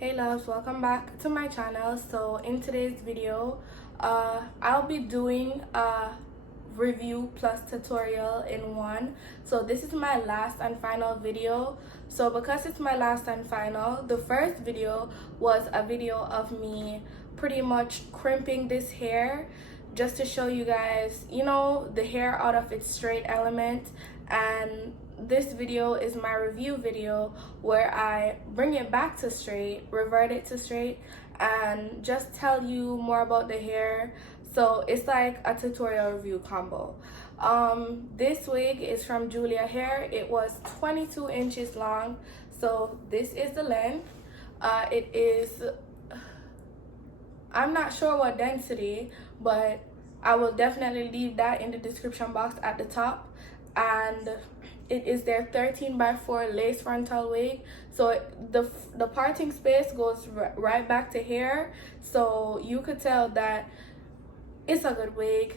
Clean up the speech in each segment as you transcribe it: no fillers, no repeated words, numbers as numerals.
Hey loves, welcome back to my channel. So in today's video I'll be doing a review plus tutorial in one. So this is my last and final video. So because it's my last and final, the first video was a video of me pretty much crimping this hair just to show you guys, you know, the hair out of its straight element. And this video is my review video where I bring it back to straight, revert it to straight, and just tell you more about the hair. So it's like a tutorial review combo. This wig is from Julia Hair. It was 22 inches long. So this is the length. It is, I'm not sure what density, but I will definitely leave that in the description box at the top. And it is their 13x4 lace frontal wig. So the parting space goes right back to hair, so you could tell that it's a good wig.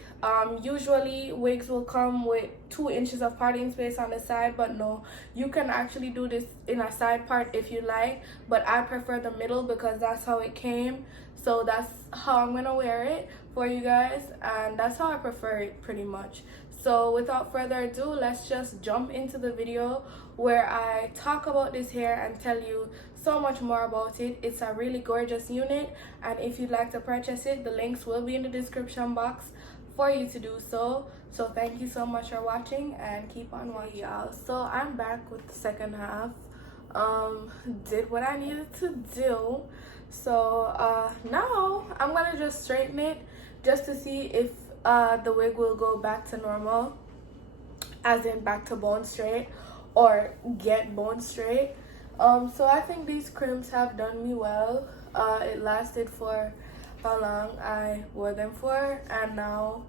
Usually wigs will come with 2 inches of parting space on the side, but no, you can actually do this in a side part if you like, but I prefer the middle because that's how it came. So that's how I'm gonna wear it for you guys, and that's how I prefer it pretty much. So without further ado, let's just jump into the video where I talk about this hair and tell you so much more about it. It's a really gorgeous unit, and if you'd like to purchase it, the links will be in the description box for you to do so. So thank you so much for watching, and keep on watching, y'all. So I'm back with the second half. Did what I needed to do. So now I'm gonna just straighten it just to see if the wig will go back to normal, as in back to bone straight, or get bone straight. So I think these crimps have done me well. It lasted for how long I wore them for, and now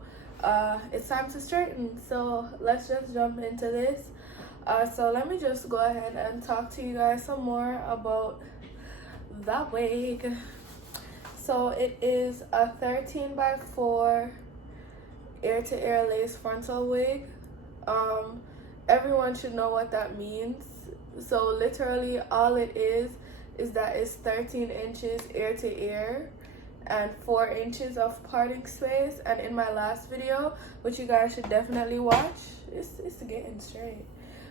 it's time to straighten. So let's just jump into this. So let me just go ahead and talk to you guys some more about the wig. So it is a 13x4 ear-to-ear lace frontal wig. Everyone should know what that means. So literally all it is that it's 13 inches ear to ear and 4 inches of parting space. And in my last video, which you guys should definitely watch, it's getting straight,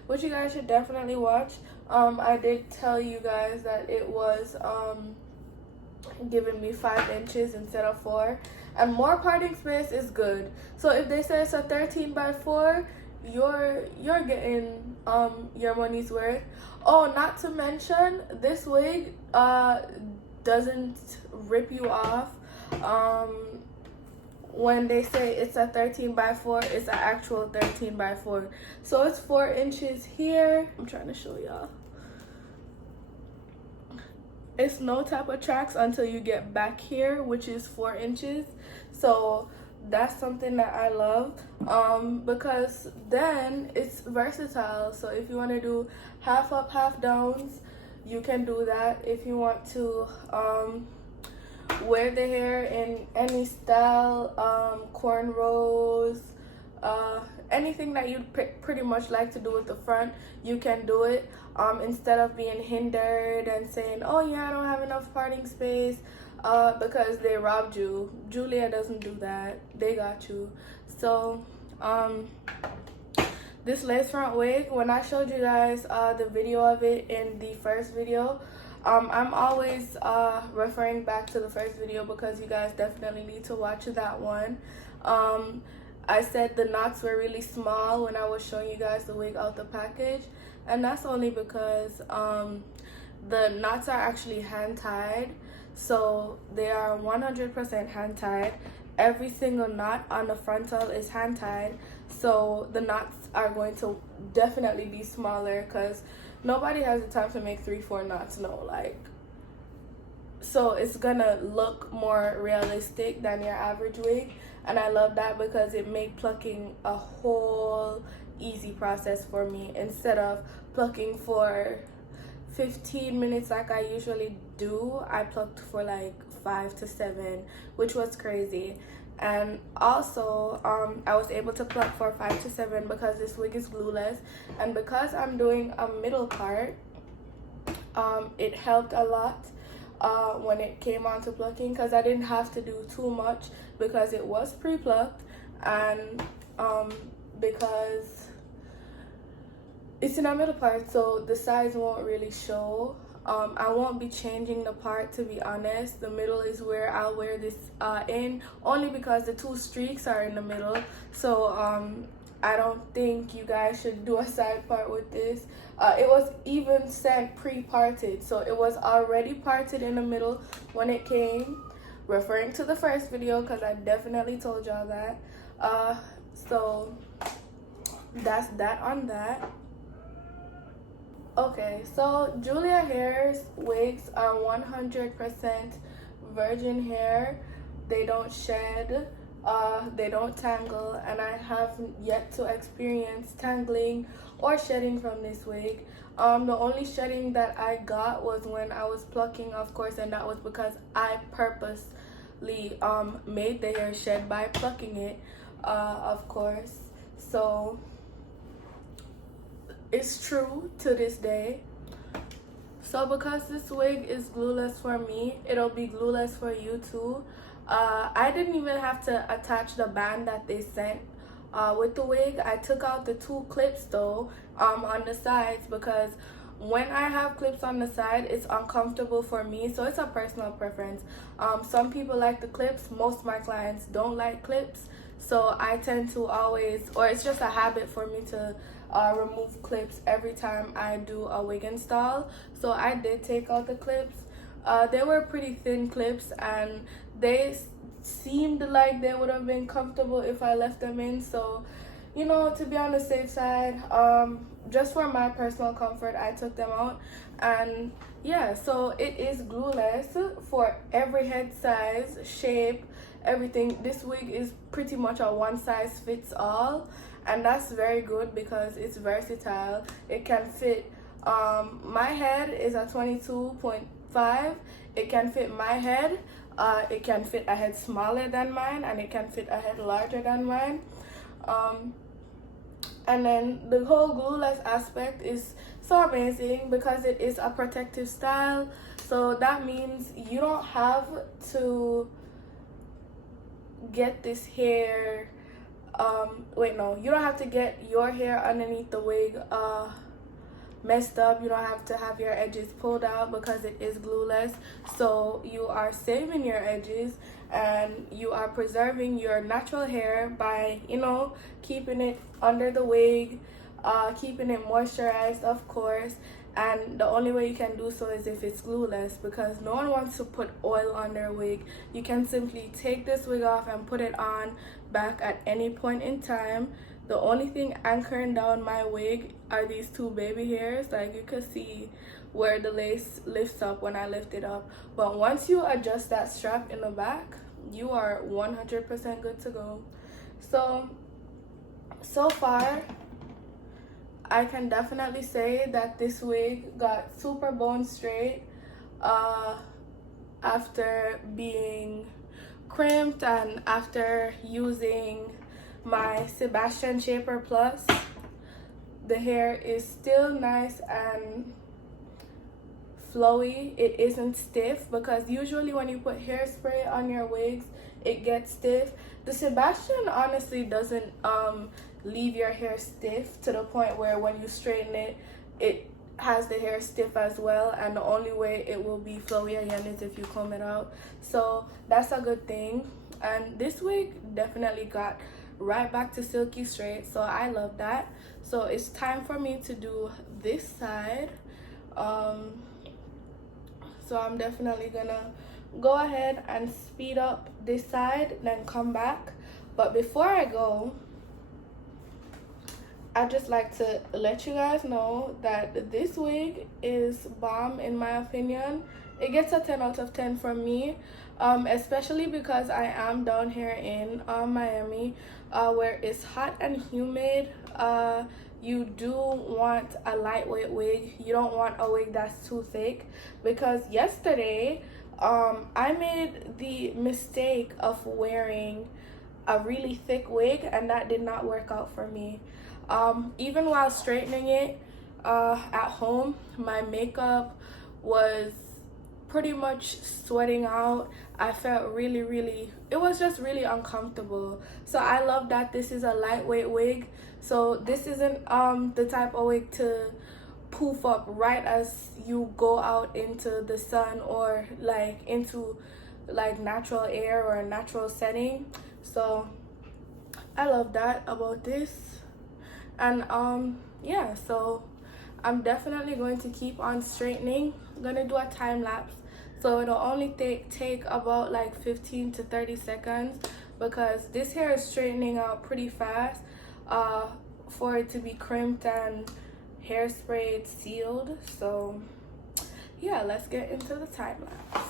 which you guys should definitely watch, I did tell you guys that it was giving me 5 inches instead of 4, and more parting space is good. So if they say it's a 13x4, you're getting your money's worth. Oh, not to mention, this wig doesn't rip you off. When they say it's a 13x4, it's an actual 13x4. So it's 4 inches here. I'm trying to show y'all. It's no type of tracks until you get back here, which is 4 inches. So that's something that I love, because then it's versatile. So if you want to do half up, half downs, you can do that. If you want to wear the hair in any style, cornrows, anything that you'd pretty much like to do with the front, you can do it, instead of being hindered and saying, oh yeah, I don't have enough parting space, because they robbed you. Julia doesn't do that. They got you. So this lace front wig, when I showed you guys the video of it in the first video, I'm always referring back to the first video because you guys definitely need to watch that one. I said the knots were really small when I was showing you guys the wig out the package, and that's only because the knots are actually hand tied. So they are 100% hand tied. Every single knot on the frontal is hand tied, so the knots are going to definitely be smaller because nobody has the time to make 3-4 knots, no, like. So it's gonna look more realistic than your average wig, and I love that because it made plucking a whole easy process for me. Instead of plucking for 15 minutes like I usually do, I plucked for like 5 to 7, which was crazy. And also I was able to pluck for 5 to 7 because this wig is glueless, and because I'm doing a middle part, it helped a lot. when it came on to plucking, because I didn't have to do too much because it was pre-plucked, and because it's in the middle part, so the sides won't really show. I won't be changing the part, to be honest. The middle is where I'll wear this in, only because the two streaks are in the middle. So I don't think you guys should do a side part with this. It was even sent pre-parted, so it was already parted in the middle when it came, referring to the first video, because I definitely told y'all that. So that's that on that. Okay, so Julia Hair's wigs are 100% virgin hair. They don't shed, they don't tangle, and I have yet to experience tangling or shedding from this wig. The only shedding that I got was when I was plucking, of course, and that was because I purposely made the hair shed by plucking it, of course. So it's true to this day. So because this wig is glueless for me, it'll be glueless for you too. I didn't even have to attach the band that they sent with the wig. I took out the two clips though on the sides, because when I have clips on the side, it's uncomfortable for me, so it's a personal preference. Some people like the clips, most of my clients don't like clips, so I tend to always, or it's just a habit for me to remove clips every time I do a wig install. So I did take out the clips. They were pretty thin clips, and they seemed like they would have been comfortable if I left them in. So, you know, to be on the safe side, just for my personal comfort, I took them out. And yeah, so it is glueless for every head size, shape, everything. This wig is pretty much a one size fits all, and that's very good because it's versatile. It can fit, my head is a 22.5. It can fit my head, it can fit a head smaller than mine, and it can fit a head larger than mine. And then the whole glueless aspect is so amazing because it is a protective style. So that means you don't have to get this hair, you don't have to get your hair underneath the wig messed up. You don't have to have your edges pulled out because it is glueless. So you are saving your edges and you are preserving your natural hair by, you know, keeping it under the wig, keeping it moisturized, of course. And the only way you can do so is if it's glueless, because no one wants to put oil on their wig. You can simply take this wig off and put it on back at any point in time. The only thing anchoring down my wig are these two baby hairs. Like, you can see where the lace lifts up when I lift it up. But once you adjust that strap in the back, you are 100% good to go. So far, I can definitely say that this wig got super bone straight after being crimped and after using my Sebastian Shaper Plus. The hair is still nice and flowy. It isn't stiff, because usually when you put hairspray on your wigs, it gets stiff. The Sebastian honestly doesn't leave your hair stiff to the point where when you straighten it, it has the hair stiff as well, and the only way it will be flowy again is if you comb it out. So that's a good thing. And this wig definitely got right back to silky straight, so I love that. So it's time for me to do this side. So I'm definitely gonna go ahead and speed up this side, then come back. But before I go, I'd just like to let you guys know that this wig is bomb in my opinion. It gets a 10 out of 10 from me, especially because I am down here in Miami, where it's hot and humid. You do want a lightweight wig. You don't want a wig that's too thick, because yesterday I made the mistake of wearing a really thick wig, and that did not work out for me. Even while straightening it at home, my makeup was pretty much sweating out. I felt really, it was just really uncomfortable. So I love that this is a lightweight wig. So this isn't the type of wig to poof up right as you go out into the sun or like into like natural air or a natural setting. So I love that about this. And yeah, so I'm definitely going to keep on straightening. I'm gonna do a time lapse, so it'll only take about like 15 to 30 seconds because this hair is straightening out pretty fast for it to be crimped and hairsprayed, sealed. So yeah, let's get into the time lapse.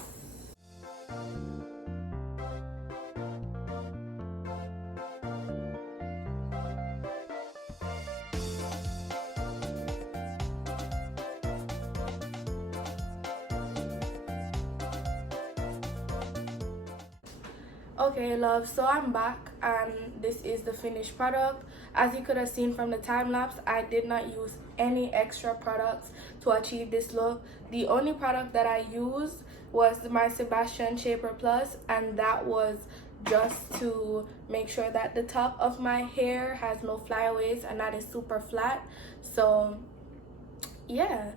Okay love, so I'm back and this is the finished product. As you could have seen from the time lapse, I did not use any extra products to achieve this look. The only product that I used was my Sebastian Shaper Plus, and that was just to make sure that the top of my hair has no flyaways and that is super flat. So yeah,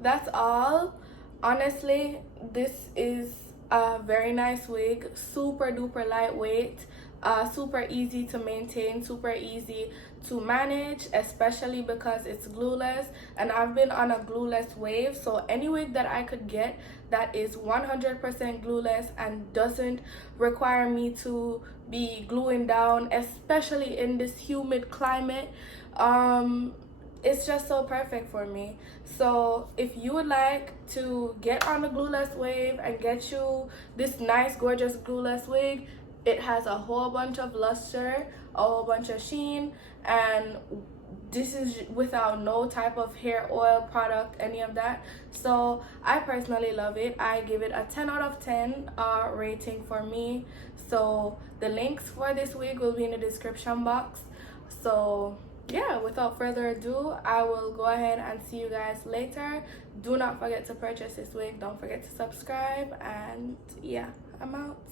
that's all. Honestly, this is a very nice wig, super duper lightweight, super easy to maintain, super easy to manage, especially because it's glueless, and I've been on a glueless wave. So any wig that I could get that is 100% glueless and doesn't require me to be gluing down, especially in this humid climate, it's just so perfect for me. So if you would like to get on the glueless wave and get you this nice gorgeous glueless wig, it has a whole bunch of luster, a whole bunch of sheen, and this is without no type of hair oil product, any of that. So I personally love it. I give it a 10 out of 10 rating for me. So the links for this wig will be in the description box. So yeah, without further ado, I will go ahead and see you guys later. Do not forget to purchase this wig. Don't forget to subscribe, and yeah, I'm out.